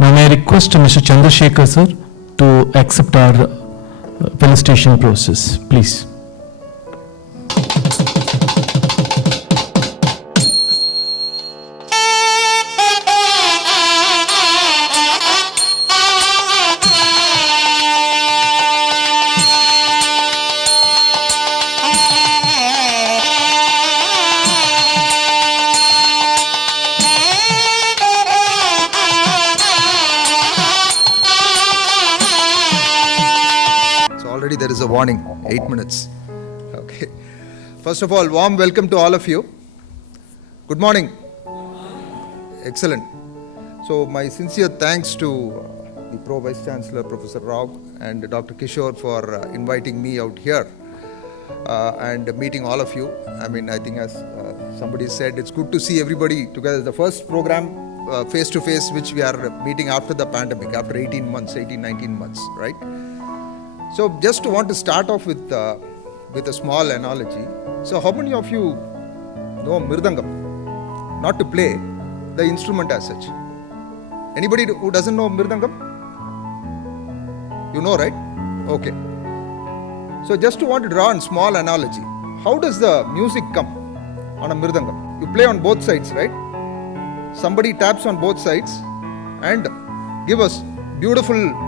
Now may I request Mr. Chandrasekhar sir to accept our felicitation process, please. Already there is a warning, 8 minutes. Okay. First of all, warm welcome to all of you. Good morning. Excellent. So my sincere thanks to the Pro Vice Chancellor, Professor Rao, and Dr. Kishore for inviting me out here and meeting all of you. I mean, I think as somebody said, it's good to see everybody together. The first program face-to-face which we are meeting after the pandemic, after 18 months, 19 months, right? So just want to start off with a small analogy. So how many of you know Mirdangam? Not to play, the instrument as such. Anybody who doesn't know Mirdangam? You know, right? Okay. So just want to draw a small analogy. How does the music come on a Mirdangam? You play on both sides, right? Somebody taps on both sides and give us beautiful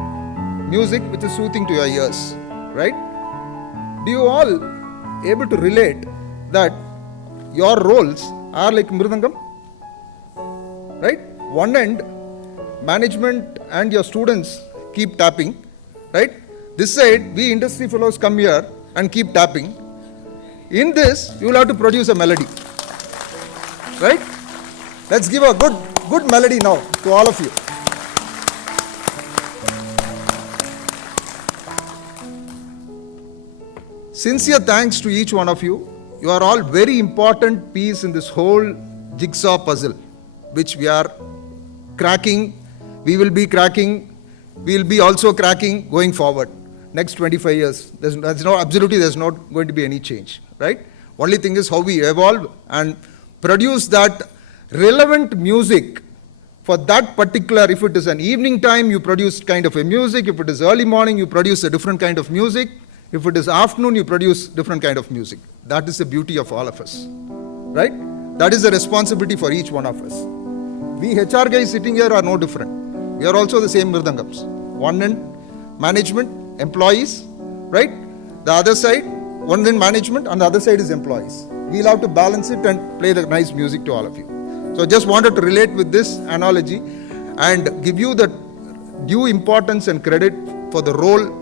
music which is soothing to your ears, right? Do you all able to relate that your roles are like Mirdangam? Right? One end, management and your students keep tapping, right? This side, we industry fellows come here and keep tapping. In this, you will have to produce a melody, right? Let's give a good melody now to all of you. Sincere thanks to each one of you. You are all very important piece in this whole jigsaw puzzle, which we are cracking, we will be cracking, we will be also cracking going forward. Next 25 years, there's not going to be any change, right? Only thing is how we evolve and produce that relevant music for that particular, if it is an evening time, you produce kind of a music, if it is early morning, you produce a different kind of music. If it is afternoon, you produce different kind of music. That is the beauty of all of us, right? That is the responsibility for each one of us. We HR guys sitting here are no different. We are also the same Mirdangams. One end, management, employees, right? The other side, one end management, and the other side is employees. We'll have to balance it and play the nice music to all of you. So just wanted to relate with this analogy and give you the due importance and credit for the role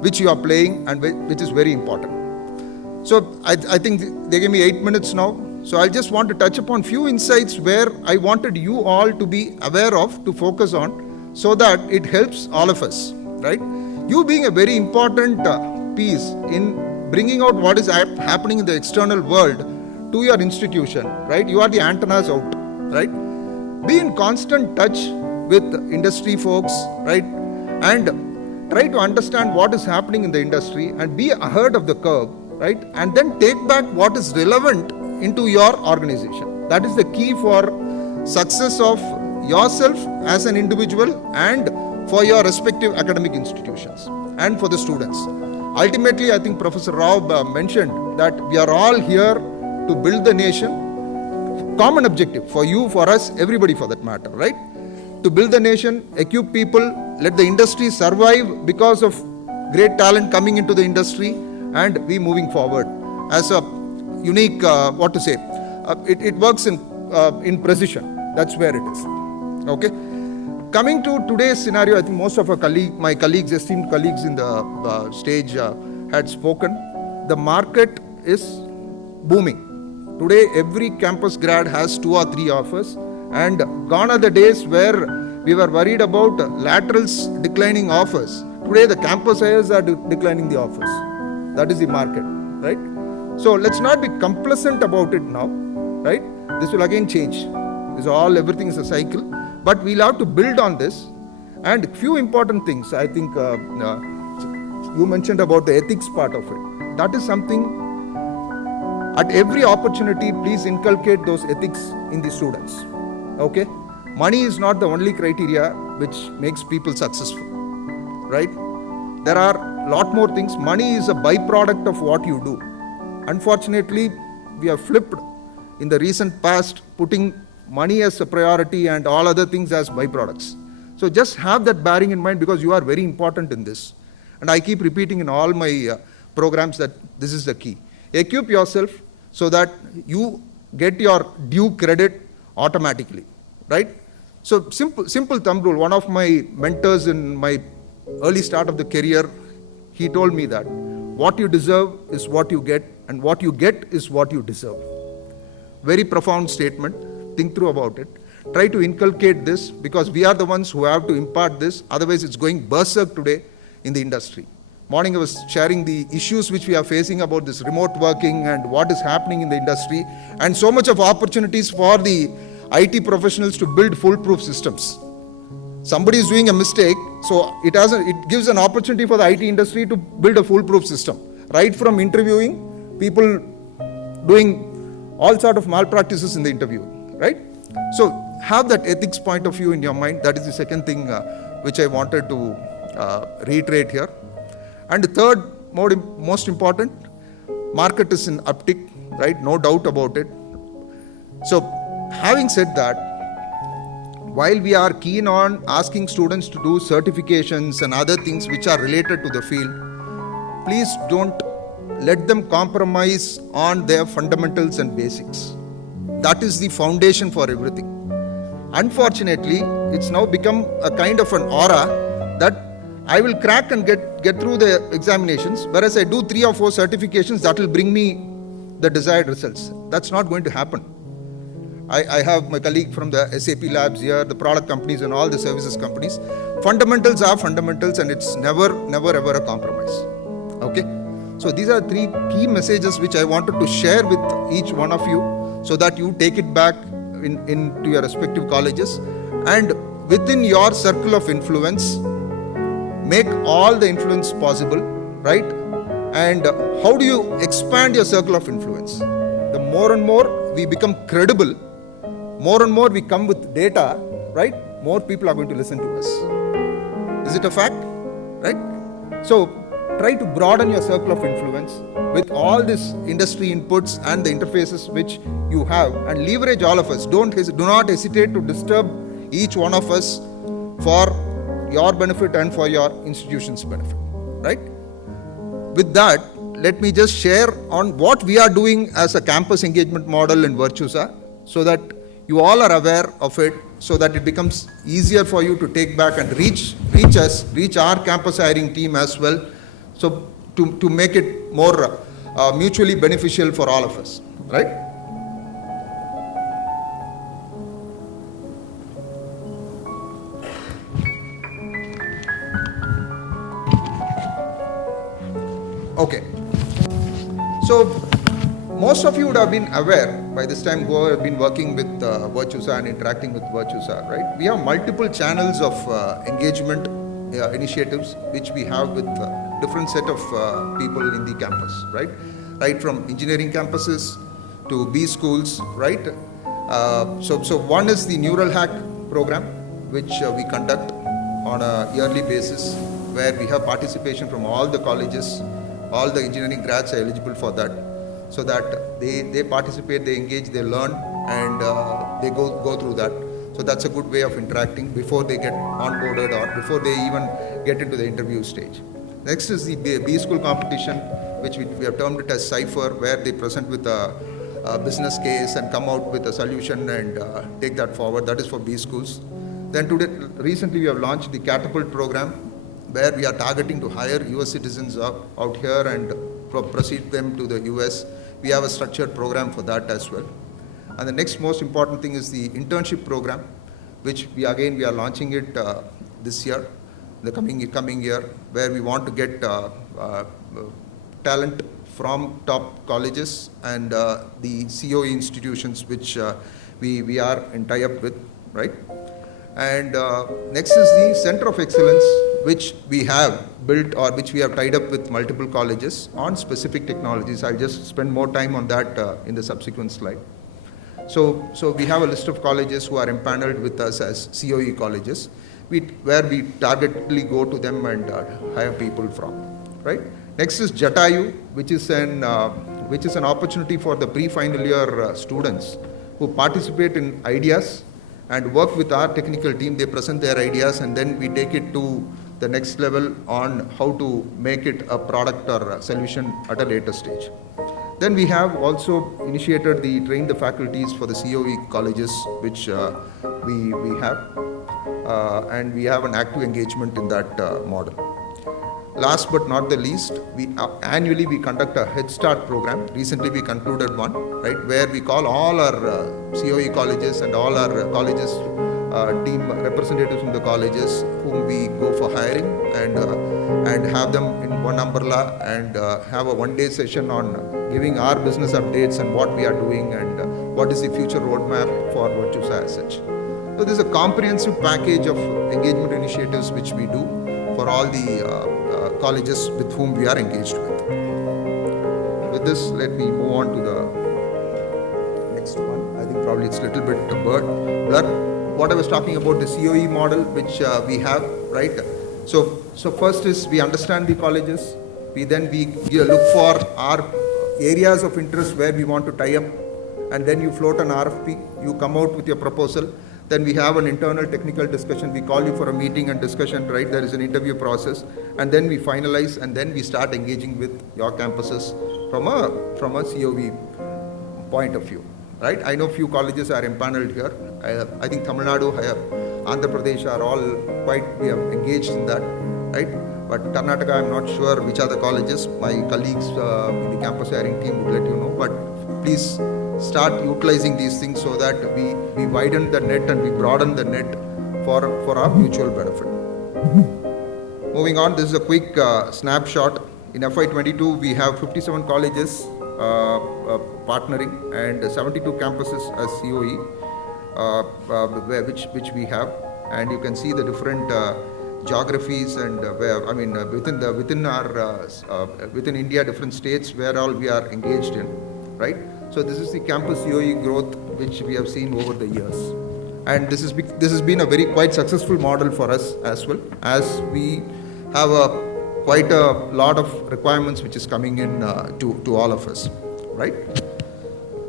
which you are playing and which is very important. So I think they gave me 8 minutes now. So I just want to touch upon few insights where I wanted you all to be aware of, to focus on, so that it helps all of us, right? You being a very important piece in bringing out what is happening in the external world to your institution, right? You are the antennas out, right? Be in constant touch with industry folks, right? And try to understand what is happening in the industry and be ahead of the curve, right? And then take back what is relevant into your organization. That is the key for success of yourself as an individual and for your respective academic institutions and for the students. Ultimately, I think Professor Rao mentioned that we are all here to build the nation. Common objective for you, for us, everybody for that matter, right? To build the nation, equip people, let the industry survive because of great talent coming into the industry, and we moving forward as a unique, it works in precision. That's where it is. Okay. Coming to today's scenario, I think most of my colleagues, esteemed colleagues in the stage had spoken. The market is booming. Today, every campus grad has 2 or 3 offers. And gone are the days where we were worried about laterals declining offers. Today the campus hires are declining the offers. That is the market, right? So let's not be complacent about it now, right? This will again change. Everything is a cycle. But we'll have to build on this. And few important things, I think you mentioned about the ethics part of it. That is something, at every opportunity, please inculcate those ethics in the students. Okay? Money is not the only criteria. which makes people successful, right? There are a lot more things. Money is a byproduct of what you do. Unfortunately, we have flipped in the recent past, putting money as a priority and all other things as byproducts. So just have that bearing in mind, because you are very important in this. And I keep repeating in all my programs that this is the key. Equip yourself so that you get your due credit automatically, right? So simple thumb rule. One of my mentors in my early start of the career, he told me that what you deserve is what you get, and what you get is what you deserve. Very profound statement. Think through about it. Try to inculcate this, because we are the ones who have to impart this. Otherwise, it's going berserk today in the industry. Morning, I was sharing the issues which we are facing about this remote working and what is happening in the industry, and so much of opportunities for the IT professionals to build foolproof systems. Somebody is doing a mistake, so it gives an opportunity for the IT industry to build a foolproof system. Right from interviewing, people doing all sort of malpractices in the interview, right? So have that ethics point of view in your mind. That is the second thing which I wanted to reiterate here. And the third, most important, market is in uptick, right? No doubt about it. So having said that, while we are keen on asking students to do certifications and other things which are related to the field, please don't let them compromise on their fundamentals and basics. That is the foundation for everything. Unfortunately, it's now become a kind of an aura that I will crack and get through the examinations, whereas I do 3 or 4 certifications that will bring me the desired results. That's not going to happen. I have my colleague from the SAP labs here, the product companies and all the services companies. Fundamentals are fundamentals, and it's never ever a compromise. Okay? So these are 3 key messages which I wanted to share with each one of you, so that you take it back into your respective colleges, and within your circle of influence, make all the influence possible, right? And how do you expand your circle of influence? The more and more we become credible, more and more we come with data, right? More people are going to listen to us. Is it a fact? Right? So try to broaden your circle of influence with all these industry inputs and the interfaces which you have, and leverage all of us. Do not hesitate to disturb each one of us for your benefit and for your institution's benefit, right? With that, let me just share on what we are doing as a campus engagement model in Virtusa, so that you all are aware of it, so that it becomes easier for you to take back and reach our campus hiring team as well, so to make it more mutually beneficial for all of us, right? Okay. So most of you would have been aware by this time who have been working with Virtusa and interacting with Virtusa, right? We have multiple channels of engagement initiatives which we have with different set of people in the campus, right? Right from engineering campuses to B schools, right? So one is the Neural Hack program, which we conduct on a yearly basis, where we have participation from all the colleges. All the engineering grads are eligible for that, so that they participate, they engage, they learn, and they go through that. So that's a good way of interacting before they get onboarded or before they even get into the interview stage. Next is the B School competition, which we have termed it as Cypher, where they present with a business case and come out with a solution and take that forward. That is for B schools. Then recently we have launched the Catapult program, where we are targeting to hire US citizens out here and proceed them to the US. We have a structured program for that as well. And the next most important thing is the internship program, which we are launching it this year, the coming year, where we want to get talent from top colleges and the COE institutions which we are in tie-up with, right? And next is the Center of Excellence, which we have built or which we have tied up with multiple colleges on specific technologies. I'll just spend more time on that in the subsequent slide. So we have a list of colleges who are empaneled with us as COE colleges. where we targetedly go to them and hire people from, right? Next is Jatayu, which is an opportunity for the pre-final year students who participate in ideas and work with our technical team. They present their ideas and then we take it to the next level on how to make it a product or a solution at a later stage. Then we have also initiated the train the faculties for the COE colleges, which we have, and we have an active engagement in that model. Last but not the least, annually we conduct a Head Start program. Recently we concluded one, right, where we call all our COE colleges and all our colleges team representatives from the colleges whom we go for hiring and have them in one umbrella and have a one-day session on giving our business updates and what we are doing and what is the future roadmap for Virtusa as such. So this is a comprehensive package of engagement initiatives which we do for all the colleges with whom we are engaged with. With this, let me move on to the next one. I think probably it's a little bit blurred. What I was talking about, the COE model which we have, right? So first is we understand the colleges. We look for our areas of interest where we want to tie up, and then you float an RFP. You come out with your proposal. Then we have an internal technical discussion. We call you for a meeting and discussion, right? There is an interview process, and then we finalize, and then we start engaging with your campuses from a COE point of view, right? I know few colleges are empaneled here. I think Tamil Nadu, Andhra Pradesh are all we have engaged in that, right? But Karnataka, I'm not sure which are the colleges. My colleagues in the campus hiring team would let you know. But please start utilizing these things so that we widen the net and we broaden the net for our mutual benefit. Moving on, this is a quick snapshot. In FY22, we have 57 colleges partnering and 72 campuses as COE, which we have, and you can see the different geographies and within India, different states where all we are engaged in, right? So this is the campus COE growth which we have seen over the years, and this has been a quite successful model for us as well, as we have quite a lot of requirements which is coming in to all of us, right?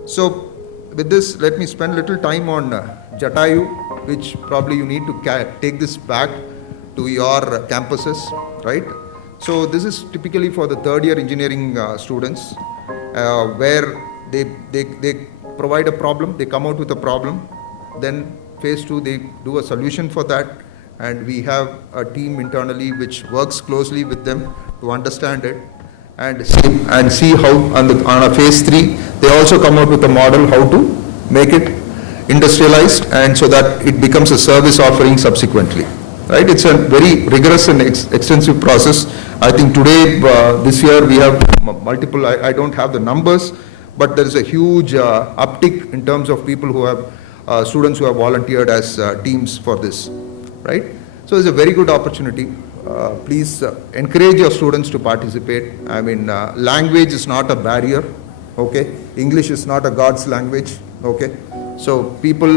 So with this, let me spend a little time on Jatayu, which probably you need to take this back to your campuses, right? So this is typically for the third year engineering students, where they provide a problem, they come out with a problem, then phase 2 they do a solution for that, and we have a team internally which works closely with them to understand it and see how on a phase 3 they also come out with a model how to make it industrialized and so that it becomes a service offering subsequently, right? It's a very rigorous and extensive process. I think today, this year we have multiple, I don't have the numbers, but there is a huge uptick in terms of people who have, students who have volunteered as teams for this, right? So it's a very good opportunity. Please encourage your students to participate. I mean, language is not a barrier, okay? English is not a God's language, okay? So people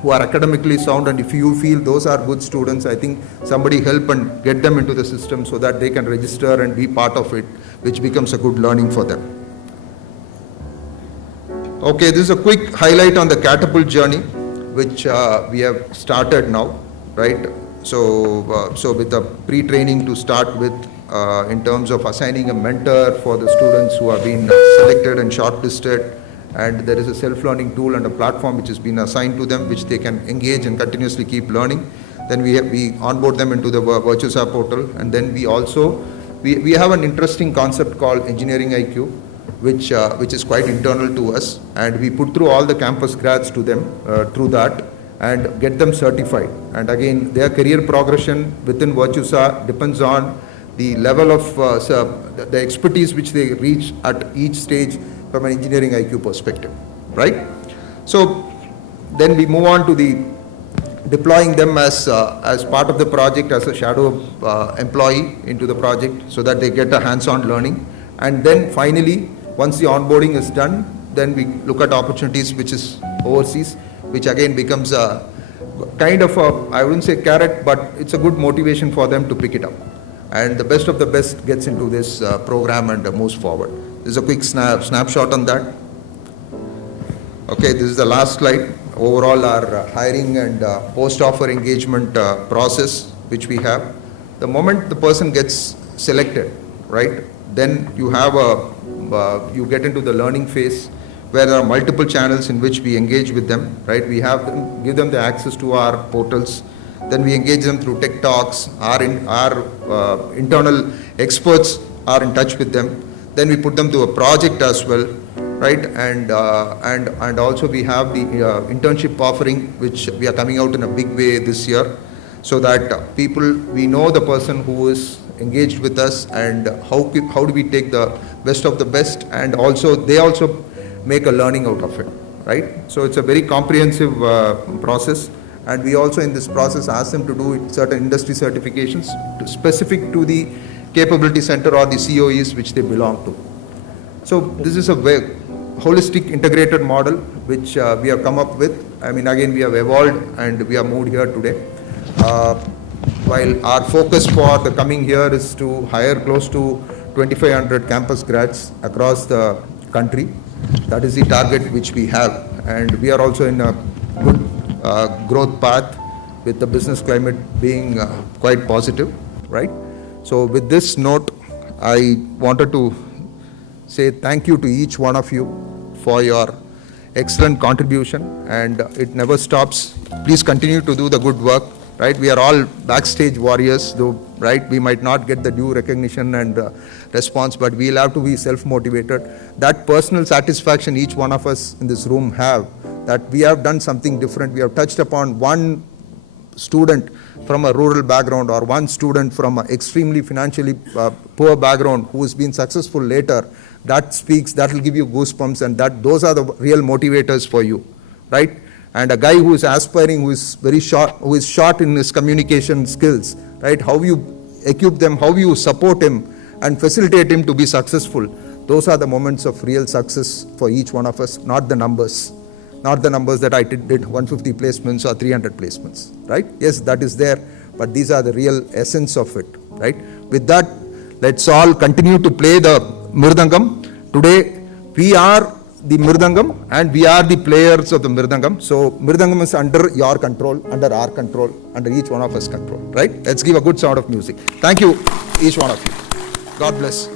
who are academically sound, and if you feel those are good students, I think somebody help and get them into the system so that they can register and be part of it, which becomes a good learning for them. Okay, this is a quick highlight on the catapult journey, which we have started now, right? So with the pre-training to start with, in terms of assigning a mentor for the students who have been selected and shortlisted, and there is a self-learning tool and a platform which has been assigned to them, which they can engage and continuously keep learning. Then we onboard them into the Virtusa portal, and then we also we have an interesting concept called Engineering IQ, which is quite internal to us, and we put through all the campus grads to them through that and get them certified. And again, their career progression within Virtusa depends on the level of the expertise which they reach at each stage from an engineering IQ perspective, right? So then we move on to the deploying them as part of the project as a shadow employee into the project so that they get a hands-on learning. And then finally, once the onboarding is done, then we look at opportunities which is overseas, which again becomes a kind of a, I wouldn't say carrot, but it's a good motivation for them to pick it up. And the best of the best gets into this program and moves forward. This is a quick snapshot on that. Okay, this is the last slide. Overall, our hiring and post-offer engagement process, which we have. The moment the person gets selected, right, then you have you get into the learning phase where there are multiple channels in which we engage with them, right? We have them, give them the access to our portals. Then we engage them through tech talks. Our internal experts are in touch with them. Then we put them to a project as well, right? And also we have the internship offering, which we are coming out in a big way this year, so that we know the person who is engaged with us and how do we take the best of the best, and also they also make a learning out of it, right? So it's a very comprehensive process. And we also in this process ask them to do certain industry certifications specific to the capability center or the COEs which they belong to. So this is a very holistic integrated model which we have come up with. I mean, again, we have evolved and we have moved here today. While our focus for the coming year is to hire close to 2,500 campus grads across the country. That is the target which we have. And we are also in a good growth path with the business climate being quite positive, right? So with this note, I wanted to say thank you to each one of you for your excellent contribution, and it never stops. Please continue to do the good work, right? We are all backstage warriors, though, right? We might not get the due recognition and response, but we'll have to be self-motivated. That personal satisfaction each one of us in this room have, that we have done something different. We have touched upon one student from a rural background or one student from an extremely financially poor background who has been successful later. That speaks, that will give you goosebumps, and those are the real motivators for you, right? And a guy who is aspiring, who is very short, who is short in his communication skills, right? How you equip them, how you support him and facilitate him to be successful. Those are the moments of real success for each one of us, not the numbers. Not the numbers that I did 150 placements or 300 placements, right? Yes, that is there, but these are the real essence of it, right? With that, let's all continue to play the Mridangam. Today, we are the Mridangam and we are the players of the Mridangam. So, Mridangam is under your control, under our control, under each one of us control, right? Let's give a good sound of music. Thank you, each one of you. God bless.